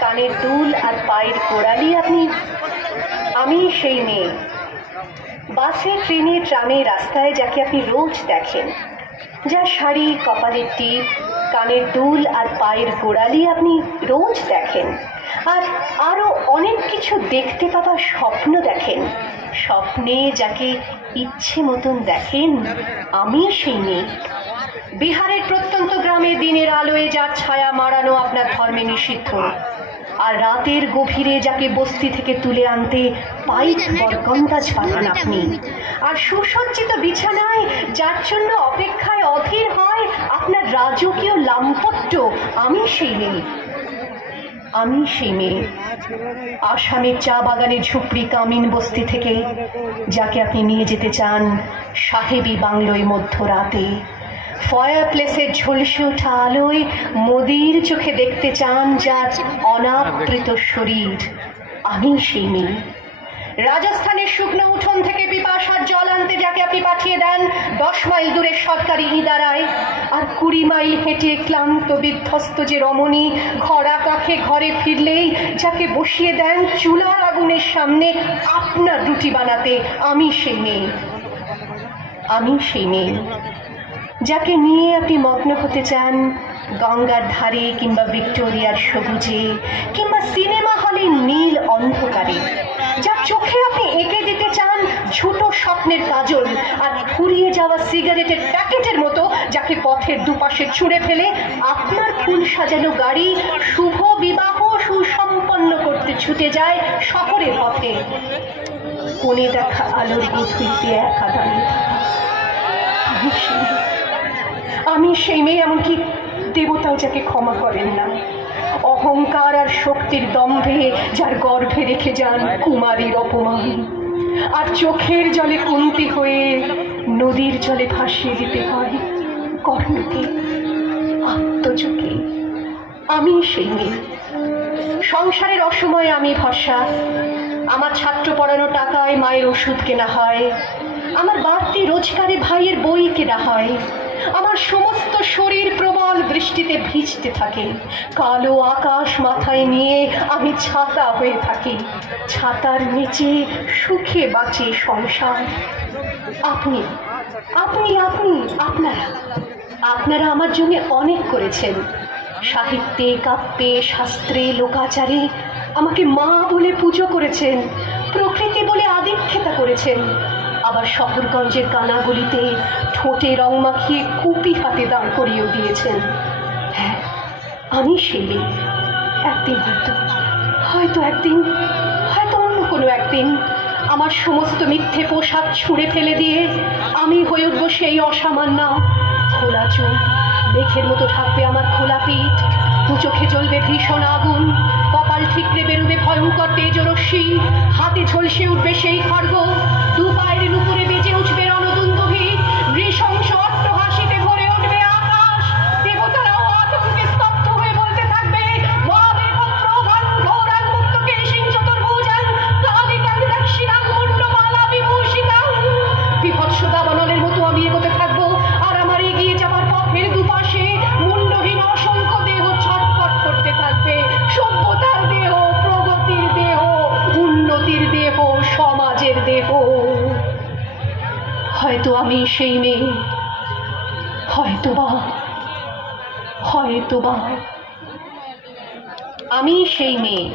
কানের দুল আর পায়ের গোড়ালি আপনি। আমি সেই মেয়ে, বাসে ট্রেনে ট্রামে রাস্তায় যাকে আপনি রোজ দেখেন, যা শাড়ি, কপালের টিপ, কানের দুল আর পায়ের গোড়ালি আপনি রোজ দেখেন, আর আরও অনেক কিছু দেখতে পাবার স্বপ্ন দেখেন। স্বপ্নে যাকে ইচ্ছে মতন দেখেন, আমি সেই মেয়ে। বিহারের প্রত্যন্ত গ্রামে দিনের আলোয় যার ছায়া মাড়ানো আপনার ধর্মে নিষিদ্ধ, আর রাতের গভীরে যাকে বস্তি থেকে তুলে আনতে পাইক বরকন্দাজ পাঠান আপনি, আর সুসজ্জিত বিছানায় যার জন্য অপেক্ষায় অধীর হয় আপনার রাজকীয় লাম্পট্য, আমি সেই মেয়ে। আমি সেই মেয়ে, আসামের চা বাগানের ঝুপড়ি কামিন বস্তি থেকে যাকে আপনি নিয়ে যেতে চান সাহেবী বাংলোয় মধ্যরাতে। ফায়ার প্লেসের ঝলসে ওঠা আলোয় মোদির চোখে দেখতে চান যার অনাবৃত শরীর, আমি সেই মেয়ে। রাজস্থানের শুকনো উঠোন থেকে পিপাসার জল আনতে যাকে আপনি পাঠিয়ে দেন 10 মাইল দূরের সরকারি ইদারায়, আর 20 মাইল হেঁটে ক্লান্ত বিধ্বস্ত যে রমণী ঘরা কাখে ঘরে ফিরলেই যাকে বসিয়ে দেন চুলার আগুনের সামনে আপনার রুটি বানাতে, আমি সেই মেয়ে। আমি সেই মেয়ে যাকে নিয়ে আপনি মগ্ন হতে চান গঙ্গার ধারে কিংবা ভিক্টোরিয়ার সবুজে কিংবা সিনেমা হলের নীল অন্ধকারে, যার চোখে আপনি এঁকে দিতে চান ছোটো স্বপ্নের কাজল, আর ফুরিয়ে যাওয়া সিগারেটের প্যাকেটের মতো যাকে পথের দুপাশে ছুঁড়ে ফেলে আপনার ফুল সাজানো গাড়ি শুভ বিবাহ সুসম্পন্ন করতে ছুটে যায় শহরের পথে। কোণে দেখা আলোর গভীরতে একা দাঁড়িয়ে থাকা, আমি সেই মেয়ে। এমনকি দেবতাও যাকে ক্ষমা করেন না, অহংকার আর শক্তির দম্ভে যার গর্ভে রেখে যান কুমারীর অপমান, আর চোখের জলে কুন্তি হয়ে নদীর জলে ভাসিয়ে দিতে হয় কর্ণকে, আত্মজকে, আমি সেই মেয়ে। সংসারের অসময়ে আমি ভরসা, আমার ছাত্র পড়ানো টাকায় মায়ের ওষুধ কেনা হয়, আমার বাড়তি রোজগারে ভাইয়ের বই কেনা হয়, আমার সমস্ত শরীর প্রবল বৃষ্টিতে ভিজতে থাকে, কালো আকাশ মাথায় নিয়ে আমি ছাতা হয়ে থাকি, ছাতার নিচে সুখে বাঁচে সংসার। আপনি আপনি আপনি আপনারা আপনারা আমার জন্য অনেক করেছেন, সাহিত্যে, কাব্যে, শাস্ত্রে, লোকাচারে আমাকে মা বলে পুজো করেছেন, প্রকৃতি বলে আদিক্ষেতা করেছেন, আবার শহরগঞ্জের কানাগলিতে ঠোঁটে রং মাখিয়ে কুপি হাতে দাঁড় করিয়েও দিয়েছেন। হ্যাঁ, আমি সেই মেয়ে। একদিন হয়তো একদিন হয়তো অন্য কোনো একদিন আমার সমস্ত মিথ্যে পোশাক ছুঁড়ে ফেলে দিয়ে আমি হয়ে উঠব সেই অসামান্য। খোলা চোখ, মেঘের মতো ঢাকবে আমার খোলা পিঠ, দু চোখে জ্বলবে ভীষণ আগুন, কপাল ঠিকরে বেরোবে ভয়ঙ্কর তেজরশ্মি, হাতে ঝলসে উঠবে সেই খড়গ, দু পায়ের উপরে বেজে উঠবে রণদুন্দুভি, নৃশংস অট্টহাসিতে ভরে উঠবে আকাশ, দেবতারাও আতঙ্কে স্তব্ধ হয়ে বলতে থাকবে বিভৎস দাবানলের মতো আমি এগোতে থাকবো, আর আমার এগিয়ে যাবার পথের দুপাশে মুন্ডহীন অসংখ্য দেহ ছটফট করতে থাকবে। সভ্যতার দেহ, প্রগতির দেহ, উন্নতির দেহ, সমাজের দেহ। হয়তো আমি সেই মেয়ে, হয়তোবা আমি সেই মেয়ে।